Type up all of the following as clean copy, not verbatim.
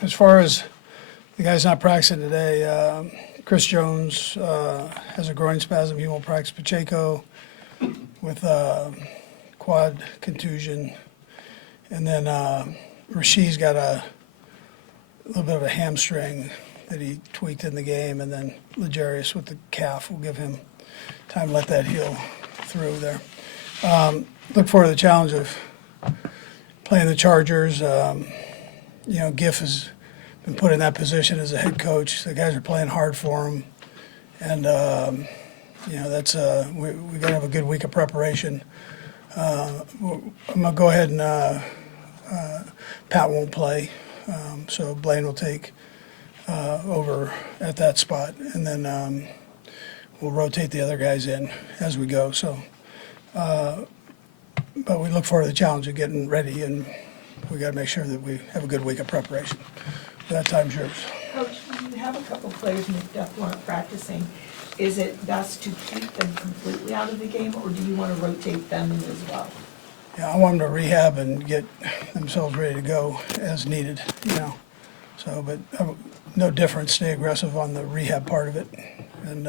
As far as the guy's not practicing today, Chris Jones has a groin spasm. He won't practice. Pacheco with quad contusion. And then Rasheed's got a little bit of a hamstring that he tweaked in the game. And then Legarius with the calf will give him time to let that heal through there. Look forward to the challenge of playing the Chargers. Giff has been put in that position as a head coach. The guys are playing hard for him, and that's we got to have a good week of preparation. I'm gonna go ahead and Pat won't play, so Blaine will take over at that spot, and then we'll rotate the other guys in as we go. So, but we look forward to the challenge of getting ready, and we got to make sure that we have a good week of preparation. That time's yours. Coach, you have a couple players nicked up who aren't practicing. Is it best to keep them completely out of the game, or do you want to rotate them in as well? Yeah, I want them to rehab and get themselves ready to go as needed, So, but no difference. Stay aggressive on the rehab part of it, and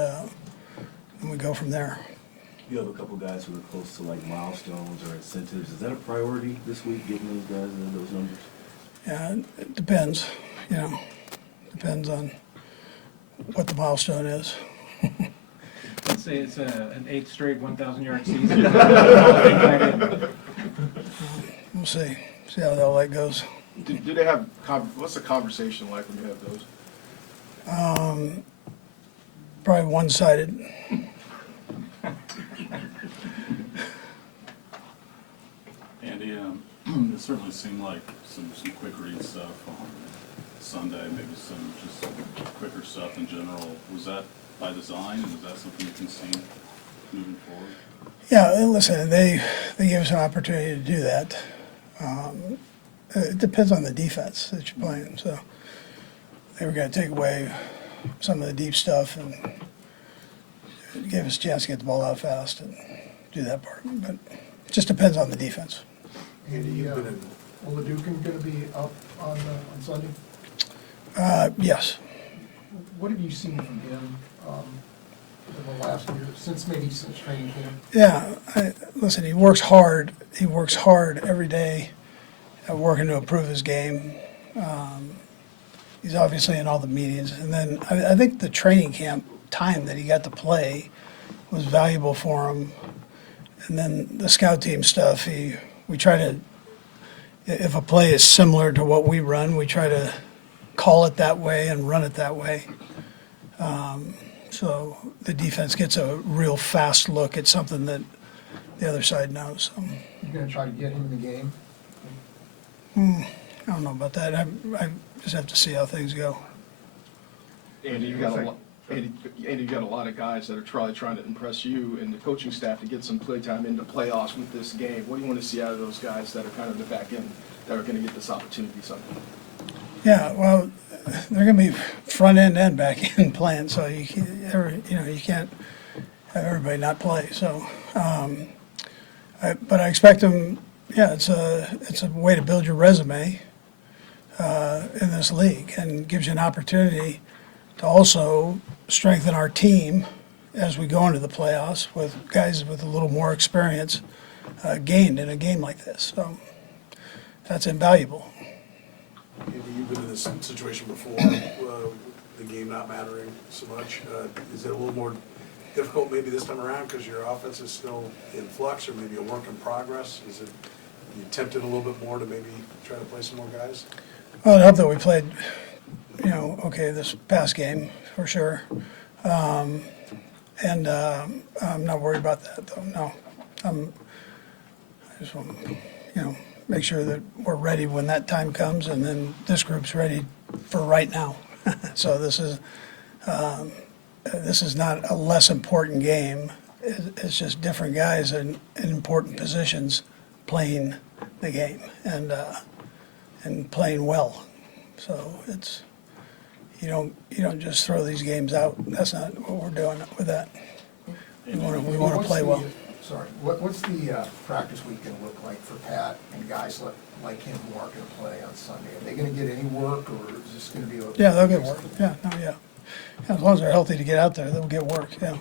we go from there. You have a couple guys who are close to like milestones or incentives. Is that a priority this week, getting those guys into those numbers? Yeah, it depends, depends on what the milestone is. Let's say it's an 8th straight 1,000-yard season. We'll see how that goes. Do they have, what's the conversation like when you have those? Probably one-sided. Andy, it certainly seemed like some quick read stuff on Sunday, maybe some just quicker stuff in general. Was that by design, and is that something you can see moving forward? Yeah, listen, they give us an opportunity to do that. It depends on the defense that you're playing. So they were going to take away some of the deep stuff and gave us a chance to get the ball out fast and do that part. But it just depends on the defense. Andy, will the Dukin going to be up on Sunday? Yes. What have you seen from him in the last year, since training camp? Yeah, listen, he works hard. He works hard every day at working to improve his game. He's obviously in all the meetings. And then I think the training camp time that he got to play was valuable for him. And then the scout team stuff, we try to, if a play is similar to what we run, we try to call it that way and run it that way. So the defense gets a real fast look at something that the other side knows. So, You're going to try to get him in the game? I don't know about that. I just have to see how things go. Andy, you've got a lot of guys that are trying to impress you and the coaching staff to get some play time into playoffs with this game. What do you want to see out of those guys that are kind of in the back end that are going to get this opportunity Sunday? Yeah, well, they're going to be front end and back end playing, so you can't have everybody not play. So, but I expect them. Yeah, it's a way to build your resume in this league, and gives you an opportunity to also strengthen our team as we go into the playoffs with guys with a little more experience gained in a game like this. So that's invaluable. Andy, you've been in this situation before, the game not mattering so much. Is it a little more difficult maybe this time around because your offense is still in flux, or maybe a work in progress? Is it you tempted a little bit more to maybe try to play some more guys? Well, I hope that we played, okay this past game for sure. And I'm not worried about that though. No, I just want to, make sure that we're ready when that time comes, and then this group's ready for right now. So this is not a less important game. It's just different guys in important positions playing the game and playing well. So it's you don't just throw these games out. That's not what we're doing with that. We want to play well. sorry, what's the practice week gonna look like for Pat and guys like him who aren't gonna play on Sunday? Are they gonna get any work, or is this gonna be a? Yeah, they'll get work, yeah, no, yeah. As long as they're healthy to get out there, they'll get work, yeah.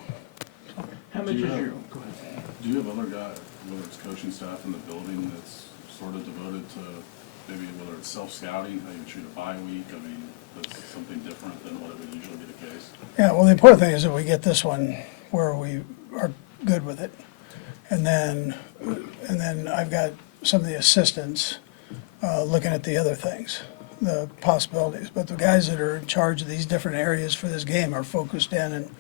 How much is your, go ahead. Do you have other guys, whether it's coaching staff in the building, that's sort of devoted to maybe whether it's self-scouting, how you treat a bye week? I mean, that's something different than what it would usually be the case. Yeah, well, the important thing is that we get this one where we are good with it. And then I've got some of the assistants looking at the other things, the possibilities. But the guys that are in charge of these different areas for this game are focused in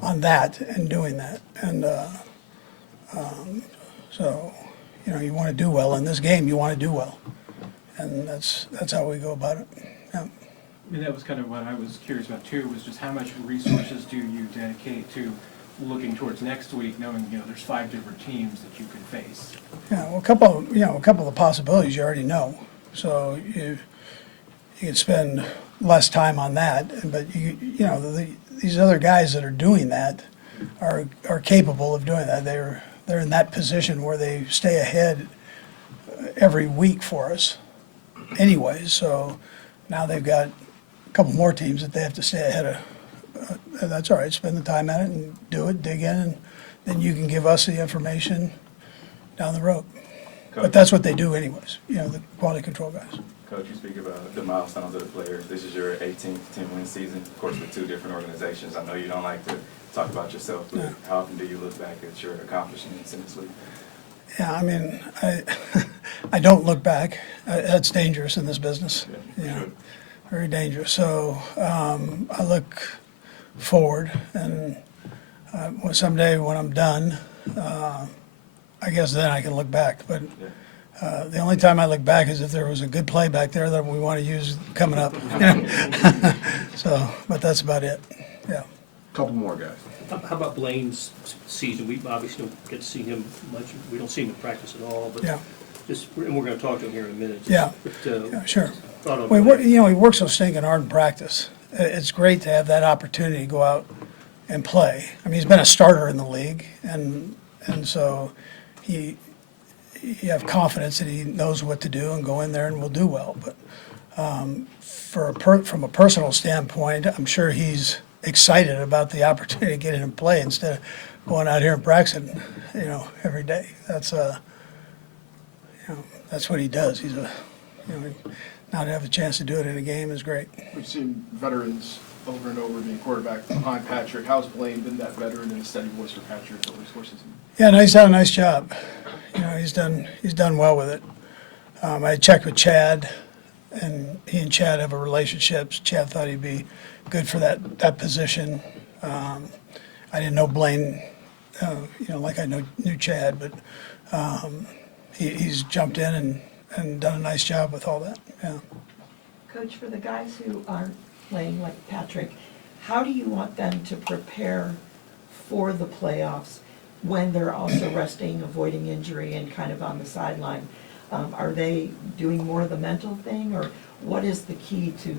on that and doing that. And so, you know, you want to do well in this game, you want to do well. And that's how we go about it, yeah. I mean, that was kind of what I was curious about too, was just how much resources do you dedicate to looking towards next week, knowing, you know, there's 5 different teams that you can face? Yeah, well, a couple of the possibilities you already know. So you can spend less time on that, but these other guys that are doing that are capable of doing that. They're in that position where they stay ahead every week for us anyways. So now they've got a couple more teams that they have to stay ahead of. That's all right, spend the time at it and do it, dig in, and then you can give us the information down the road. But that's what they do anyways, you know, the quality control guys. Coach, you speak about the milestones of the players. This is your 18th 10-win season, of course, with 2 different organizations. I know you don't like to talk about yourself, but No. how often do you look back at your accomplishments in this league? Yeah, I mean, I don't look back. That's dangerous in this business, Yeah, you know, sure. very dangerous. So I look forward, and someday when I'm done, I guess then I can look back. But Yeah. the only time I look back is if there was a good play back there that we want to use coming up. You know? So, but that's about it, yeah. Couple more guys. How about Blaine's season? We obviously don't get to see him much, we don't see him in practice at all, but Yeah. and we're gonna talk to him here in a minute. Yeah. But, Yeah, sure. thought of Well, Blaine. he works so stinking hard in practice. It's great to have that opportunity to go out and play. I mean, he's been a starter in the league, and so you have confidence that he knows what to do and go in there and will do well. But from a personal standpoint, I'm sure he's excited about the opportunity to get in and play instead of going out here and practicing, you know, every day. That's that's what he does. Now to have a chance to do it in a game is great. We've seen veterans over and over being quarterback behind Patrick. How's Blaine been that veteran and a steady voice for Patrick over his courses? Yeah, no, he's done a nice job. You know, he's done well with it. I checked with Chad, and he and Chad have a relationship. Chad thought he'd be good for that position. I didn't know Blaine, like I knew Chad, but he's jumped in and done a nice job with all that, yeah. Coach, for the guys who aren't playing like Patrick, how do you want them to prepare for the playoffs when they're also resting, avoiding injury, and kind of on the sideline? Are they doing more of the mental thing, or what is the key to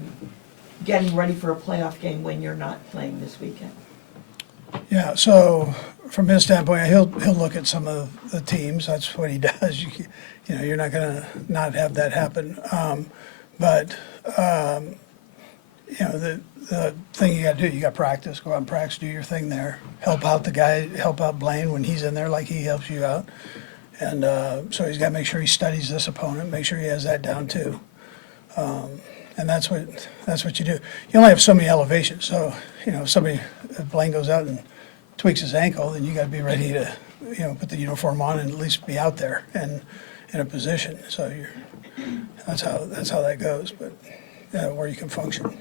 getting ready for a playoff game when you're not playing this weekend? Yeah, so from his standpoint, he'll look at some of the teams. That's what he does. You're not going to not have that happen. But the thing you got to do, you got to practice. Go out and practice. Do your thing there. Help out the guy. Help out Blaine when he's in there, like he helps you out. And so he's got to make sure he studies this opponent. Make sure he has that down too. And that's what you do. You only have so many elevations. So if Blaine goes out and tweaks his ankle, then you got to be ready to put the uniform on and at least be out there and in a position. So that's how that goes. But where you can function.